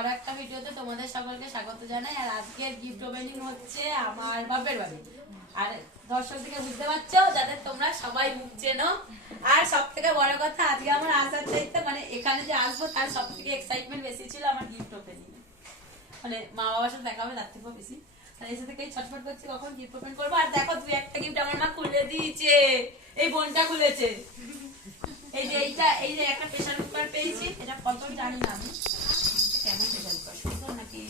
আরও একটা ভিডিওতে তোমাদের সকলকে স্বাগত জানাই। আর আজকের গিফট ওপেনিং হচ্ছে আমার বাপের বাড়ি। আর দর্শক থেকে বুঝতে পারছ যাদের তোমরা সবাই মুখ চেনো। আর সব থেকে বড় কথা, আজকে আমার আসার চাইতে মানে এখানে যে আসব, তার সব থেকে এক্সাইটমেন্ট বেশি ছিল আমার গিফট ওপেনিং মানে মা বাবার সাথে দেখা হবে তার থেকেও বেশি এসে থেকেই ছটফট করছি, কখন গিফট ওপেন করব? আর দেখো দুই একটা গিফট আমার মা খুলে দিয়েছে। এই বোনটা খুলেছে। এই যে এইটা, এই যে একটা প্রেসার কুকার পেয়েছি, এটা কত জানি না আমি। কেমন প্রেসার কুকার সুন্দর নাকি?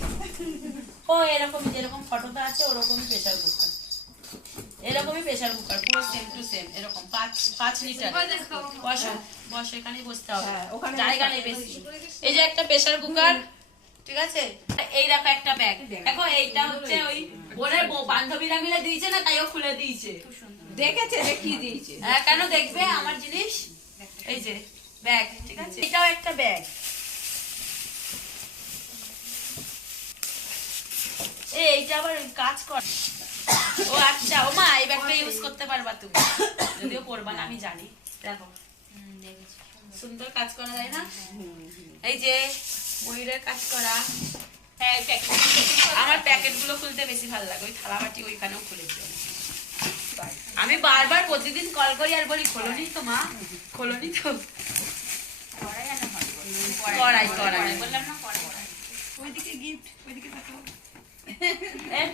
ও এরকম যেরকম ফটোতে আছে ওরকমই প্রেসার কুকার এরকমই প্রেসার কুকার পুরো সেম টু সেম এরকম পাঁচ পাঁচ লিটার বসো বসো এখানেই বসতে হবে। হ্যাঁ, জায়গা নেই বেশি। এই যে একটা প্রেসার কুকার ঠিক আছে? এই দেখো একটা ব্যাগ দেখো এইটা হচ্ছে ওই বোনের বান্ধবীরা মিলে দিয়েছে না তাই ও খুলে দিয়েছে। দেখেছে দেখিয়ে দিয়েছে। হ্যাঁ, কেন দেখবে আমার জিনিস? এই যে ব্যাগ ঠিক আছে? এটাও একটা ব্যাগ এইটা আবার কাজ কর। ও আচ্ছা ও মা এই ব্যাগটা ইউজ করতে পারবা তুমি। যদিও করবা না আমি জানি। দেখো। সুন্দর কাজ করা যায় না? এই যে ময়ূরের কাজ করা। হ্যাঁ আমার প্যাকেটগুলো খুলতে বেশি ভালো লাগে। ওই থালা বাটি ওইখানেও খুলেছি আমি বারবার প্রতিদিন কল করি আর বলি খোলনি তো মা খোলনি তো। কড়াই কড়াই বললাম না ওইদিকে গিফট ওইদিকে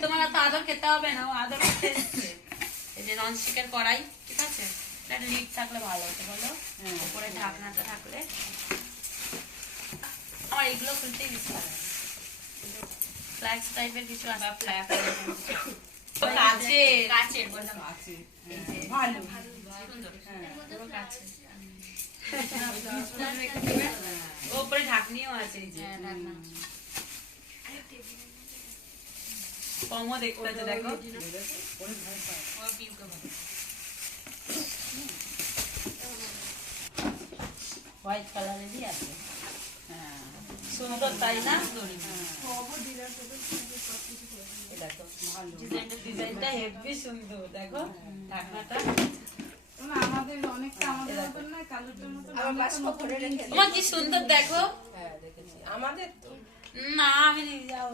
তোমার এত আদর খেতে হবে না ও আদর খেতে এই যে ননস্টিকের কড়াই ঠিক আছে? এটা লিড থাকলে ভালো হতো বলো? উপরে ঢাকনাটা থাকলে। আমার এগুলো খুলতেই বেশি ফ্ল্যাক্স টাইপের কিছু আছে ফ্ল্যাক্স কাছে কাচের। বললাম। আছে ভালো। সুন্দর। পুরো কাছে ও ঢাকনিও আছে এই যে। কমও দেখতে আছে দেখো হোয়াইট কালারেরই আছে হ্যাঁ সুন্দর তাই না দেখো ডিজাইনটা ডিজাইনটা হেভি সুন্দর দেখো ঢাকনাটা আমাদের না আমার আমরা বাস তো কখন নতুন রেখে তোমার কি সুন্দর দেখো হ্যাঁ আমাদের না আমি নিয়ে যাব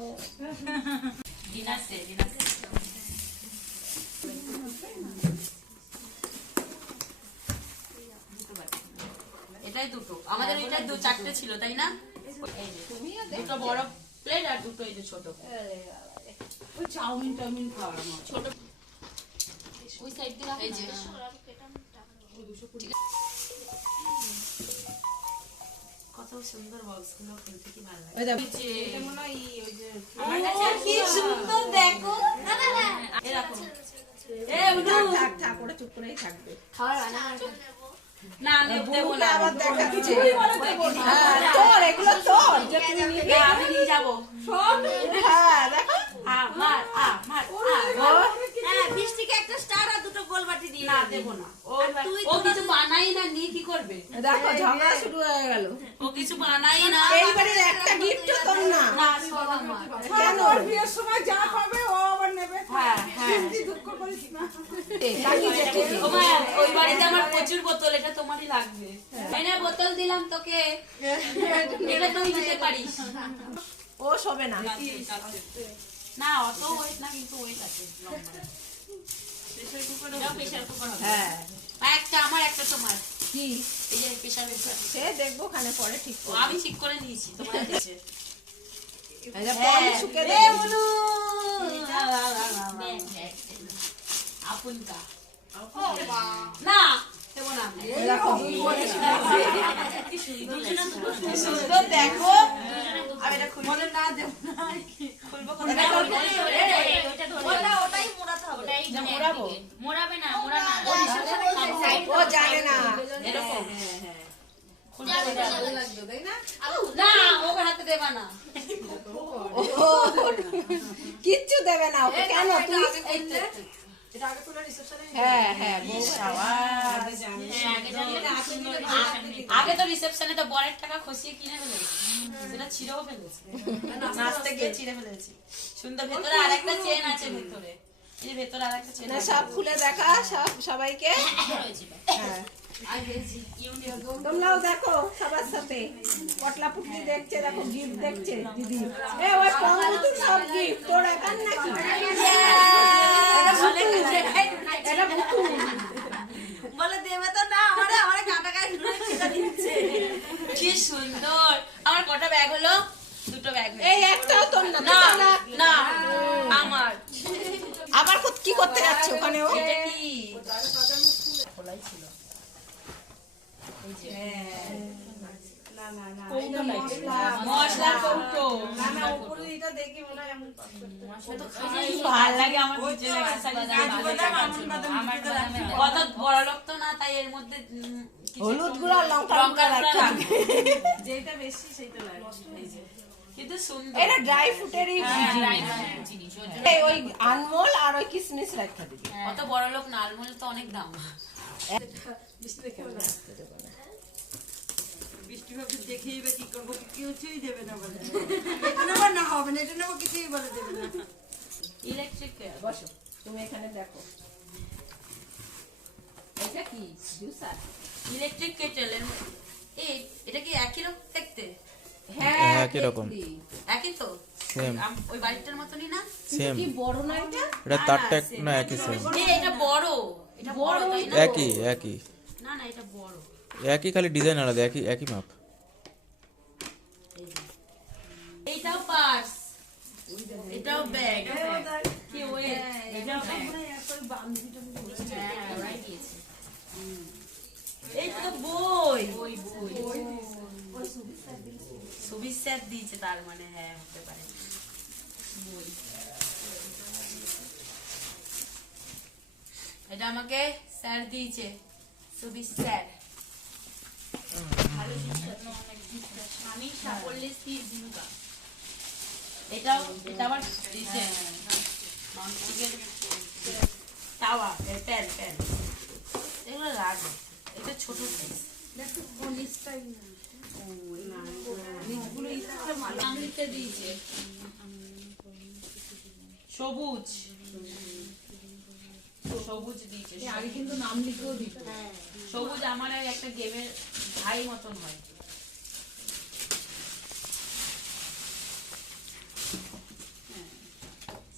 এটাই দুটো। আমাদের এটাই দু চারটে ছিল তাই না? দুটো বড় প্লেট আর দুটো এই যে ছোট। ওই চাউমিন টাউমিন খাওয়ার ছোট। ওই সাইড দিয়ে এই যে। কত সুন্দর বক্স খুলতে কি ভালো লাগে? ওই দেখো। এই যে, এটা মনে হয় ওই যে কি সুন্দর দেখো। এরকম এ উঠু। থাক থাক ওরা চুপ করেই থাকবে। না। দেবো না আবার দেখাচ্ছে। তো। হ্যাঁ, তোর এগুলো তোর। যে তুই নিবি। না, আমি নিয়ে যাব। হ্যাঁ দেখো। আমার আমার হ্যাঁ বৃষ্টিকে একটা স্টার আর দুটো গোল বাটি দিয়ে না দেবো। না। ও তুই কিছু বানাই না করবে? দেখো ঝগড়া শুরু হয়ে গেল। ও কিছু বানাই না। এইবারে একটা গিফট তোর না। না সব আমার। কেন? বিয়ের সময় যা পাবে ও আবার নেবে। হ্যাঁ হ্যাঁ। দুঃখ করিস না। ও মা, ওই বাড়িতে আমার প্রচুর বোতল এটা তোমারই লাগবে। এই না বোতল দিলাম তোকে? এটা তুই নিতে পারিস। ও শোবে না। না অত ওয়েট না কিন্তু ওয়েট আছে। লম্বা প্রেসার কুকার হ্যাঁ। একটা আমার একটা তোমার কি এই যে প্রেসার কুকার সে দেখব ওখানে পরে ঠিক আমি ঠিক করে নিয়েছি তোমার কাছে আপুনকা না দেখো আমি এটা খুলবো না দেবো না খুলবো ওটা ওটাই মোড়াতে হবে মোড়াবো মোড়াবে না মোড়া না ও জানে না। এরকম। খুলবো কোথায়? না। না ওকে হাতে দেবা না। ও কিচ্ছু দেবে না ওকে কেন তুই এই তো, এই তো। হ্যাঁ হ্যাঁ আগে তো রিসেপশনে তো বরের টাকা খসিয়ে কিনে ফেলেছি। সেটা ছিঁড়েও ফেলেছি। নাচতে গিয়ে ছিঁড়ে ফেলেছি। সুন্দর ভেতরে আরেকটা চেন আছে ভেতরে। ভেতরে না সব খুলে দেখা সব সবাইকে। হ্যাঁ তোমরাও দেখো সবার সাথে। পটলা পুটলি দেখছে দেখো গিফট দেখছে দিদি। এ ওই পঙ্গু সব গিফট তোর একার নাকি? এটা পুতুল বলে দেবে তো না আমারে আমারে কাটা কাটা দিচ্ছে। কি সুন্দর। আমার কটা ব্যাগ হলো? দুটো ব্যাগ এই একটাও তোর না না না। না আমার। আবার কি করতে যাচ্ছে ওখানে ও? এটা কি? খোলাই ছিল মশলার কৌটো। ভালো লাগে আমার কিচেন কত বড় লোক তো না তাই এর মধ্যে হলুদ গুঁড়ো আর লঙ্কা লঙ্কা। যেটা বেশি সেটা লাগে কিন্তু সুন্দর এটা ড্রাই ফ্রুটেরই জিনিস ওই আনমোল আর ওই কিসমিস রাখতে দিবি অত বড় লোক না আলমোল তো অনেক দাম বৃষ্টি ভাবে দেখেই বা কি করব কিছুই দেবে না বলে এটা নেব না হবে না এটা নেব কিছুই বলে দেবে না ইলেকট্রিক বসো তুমি এখানে দেখো এটা কি জুসার ইলেকট্রিক কেটেল এই এটা কি একই রকম দেখতে হ্যাঁ একই রকম। কেটলি। একই তো. আম- ওই বাড়িটার মতনই না? সেম কি বড় না এটা? এটা তারটা না একই সেম এটা বড়। এটা বড় তাই না? একই একই। না না এটা বড়। একই খালি ডিজাইন আলাদা একই একই মাপ। এইটাও পার্স। এটাও ব্যাগ কি ওয়ে এটাও ব্যাগ এই তো বই বই বই সুবির স্যার দিয়েছে তার মানে হ্যাঁ হতে পারে। এটা আমাকে স্যার দিয়েছে। সুবির স্যার। এটা এগুলো লাগবে এটা ছোট সবুজ। সবুজ দিয়েছে। আগে কিন্তু নাম লিখেও দিত। সবুজ আমার একটা গেমের ভাই মতন হয়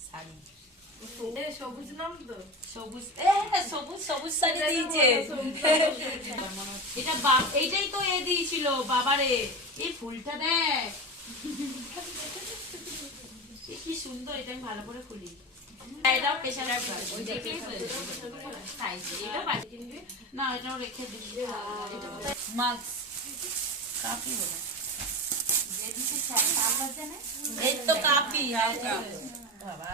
শাড়ি সবুজ নাম তো? সবুজ সবুজ সবুজ শাড়ি দিয়েছে। এটা এইটাই তো এ দিয়েছিল বাবারে। এই ফুলটা দেখ। কি সুন্দর এটা আমি ভালো করে খুলি। এটাও প্রেশার না এটাও রেখে দিই মাস্ক কাপি বলে। এই তো কাপি বাবা।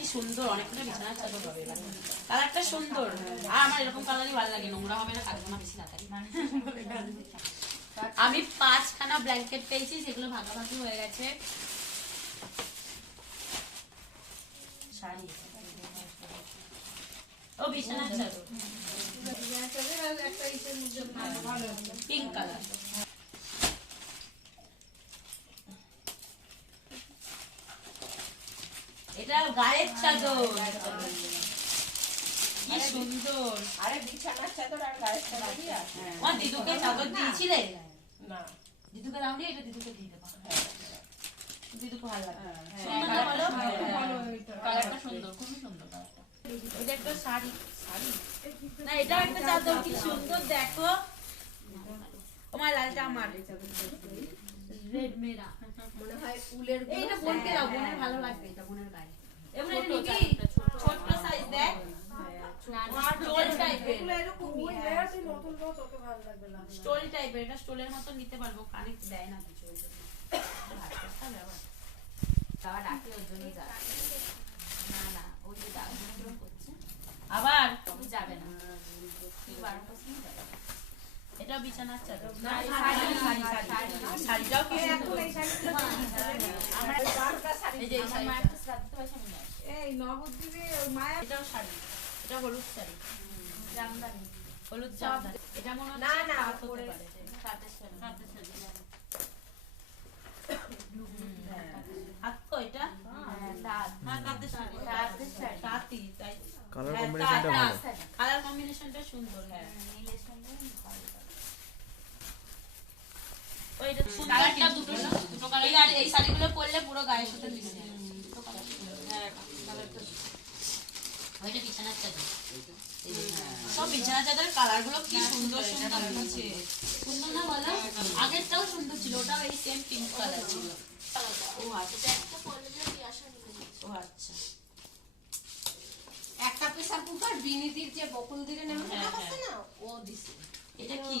কি সুন্দর অনেকটা বিছানার চাদর হবে কালারটা সুন্দর। আর আমার এরকম কালারই ভালো লাগে নোংরা হবে না কাটবো না বেশি তাড়াতাড়ি। আমি পাঁচখানা ব্ল্যাঙ্কেট পেয়েছি সেগুলো ভাগাভাগি হয়ে গেছে। শাড়ি। ও বিছানার চাদর। পিঙ্ক কালার এটা গায়ের চাদর। কি সুন্দর। আরে বিছানার চাদর আর গায়ের চাদরই আমার দিদুকে চাদর দিয়েছিলে? না। দিদুকে দাওনি এটা দিদুকে দিয়ে দেবো। দিদুকে ভালো লাগে। সুন্দর বলো কালারটা সুন্দর। খুবই সুন্দর কালারটা এটা একটা শাড়ি। শাড়ি? না এটাও একটা চাদর কি সুন্দর দেখো। তোমার লালটা আমার। রেড মেরা। মনে হয় উলের এইটা বোনকে দাও বোনের ভালো লাগবে এটা বোনের গায়ে। এমন এটা নিবি ছোট সাইজ দেখ। স্টোল টাইপের এটা স্টোলের মতো নিতে পারব কানে দেয় না কিছু। ওই জন্য। এটা হাতেরটা ব্যাপার। বাবা ডাকে ওর জন্যই না না ওই যে ডাকগুলো করছে। আবার? তবে যাবে না। যাবে। এটা বিছানার চাদর। শাড়িটাও কি সুন্দর। এই যে এই আমার মায়ের শ্রাদ্ধ আছে এই নবদ্বীপে মায়া এটাও শাড়ি। এটা হলুদ শাড়ি। জামদানি। হলুদ জামদানি। এটা মনে না, না, পরে- পারে। শাড়ি। হাত তো এটা হ্যাঁ। হ্যাঁ শাড়ি। কালার হ্যাঁ, কম্বিনেশনটা। কালার কম্বিনেশনটা সুন্দর হ্যাঁ নীলের সঙ্গে ভালো লাগে। ওইটা কালারটা দুটো দুটো কালার এই শাড়িগুলো পরলে পুরো গায়ের সাথে মিশে যায় দুটো কালার হ্যাঁ কালারটা ওইটা বিছানার চাদর। সব বিছানা চাদর কালারগুলো কি সুন্দর সুন্দর হচ্ছে সুন্দর। না বলো আগেরটাও সুন্দর ছিল ওটাও এই সেম পিঙ্ক কালার ছিল। ও আচ্ছা ও আচ্ছা। একটা কুকার বিনিদির যে বকুল দিলে নেমে না? ও দিছে। এটা কি?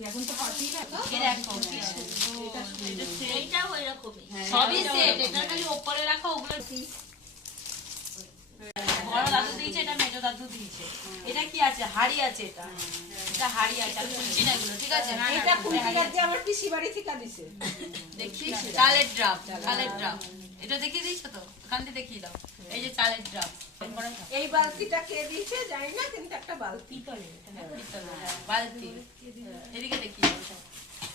এখন তো পাতি না। এরকমই। সবই সেট এটা খালি ওপরে রাখা ওগুলো বড় দাদু দিয়েছে এটা মেজো দাদু দিয়েছে। এটা কি আছে? হাড়ি আছে এটা। এটা হাড়ি আছে আমি বলছি না এগুলো ঠিক আছে? এটা কুলকিলার যে আমার পিসি বাড়ি থেকে দিছে দেখি চালের ড্রাম চালের ড্রাম এটা দেখিয়ে দিয়েছ তো? ওখান থেকে দেখিয়ে দাও। এই যে চালের ড্রাম এই বালতিটা কে দিয়েছে জানি না কিন্তু একটা বালতি। বালতি। এদিকে দেখি না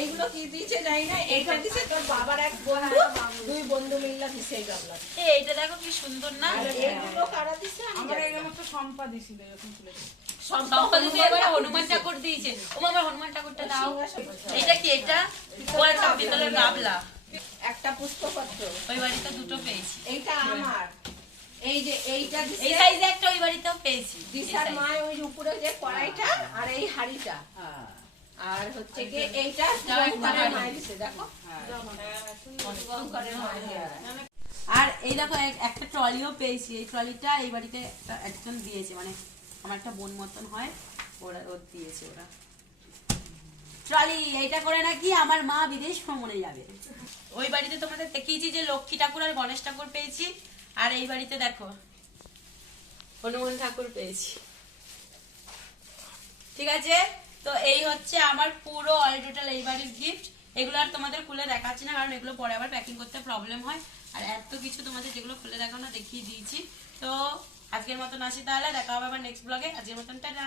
এইগুলো কি দিয়েছে জানি না এইটা দিছে তোর বাবার এক বন্ধু দুই বন্ধু মিল্লা দিছে এই গামলা এ দেখো কি সুন্দর না? এইগুলো কারা দিছে আমার এর মতো সম্পা দিছিল এরকম ফুলে সম্পাদিত এবারে হনুমান ঠাকুর দিয়েছে। ও আমার হনুমান ঠাকুরটা দাও। এটা কি এটা? পিতলের গাবলা। একটা পুষ্পপত্র। ওই বাড়িতে দুটো পেয়েছি। এইটা আমার। এই যে এইটা এই সাইজে একটা ওই বাড়িতেও পেয়েছি। দিশার। মা ওই উপরে যে কড়াইটা আর এই হাড়িটা। আর হচ্ছে কি এইটা। মায়ের দিছে দেখো। আর এই দেখো একটা ট্রলিও পেয়েছি। এই ট্রলিটা এই বাড়িতে একজন দিয়েছে। মানে আমার একটা বোন মতন হয় ওরা ওর দিয়েছে ওরা। ট্রলি এইটা করে নাকি আমার মা বিদেশ ভ্রমণে যাবে। ওই বাড়িতে তোমাদের দেখিয়েছি যে লক্ষ্মী ঠাকুর আর গণেশ ঠাকুর পেয়েছি। আর এই বাড়িতে দেখো হনুমান ঠাকুর পেয়েছি। ঠিক আছে? তো এই হচ্ছে আমার পুরো অল টোটাল এই বাড়ির গিফট এগুলো আর তোমাদের খুলে দেখাচ্ছি না, কারণ এগুলো পরে আবার প্যাকিং করতে প্রবলেম হয়। আর এত কিছু তোমাদের যেগুলো খুলে দেখানো দেখিয়ে দিয়েছি। তো আজকের মতন আসি তাহলে, দেখা হবে আবার নেক্সট ব্লগে আজকের মতন, টাটা!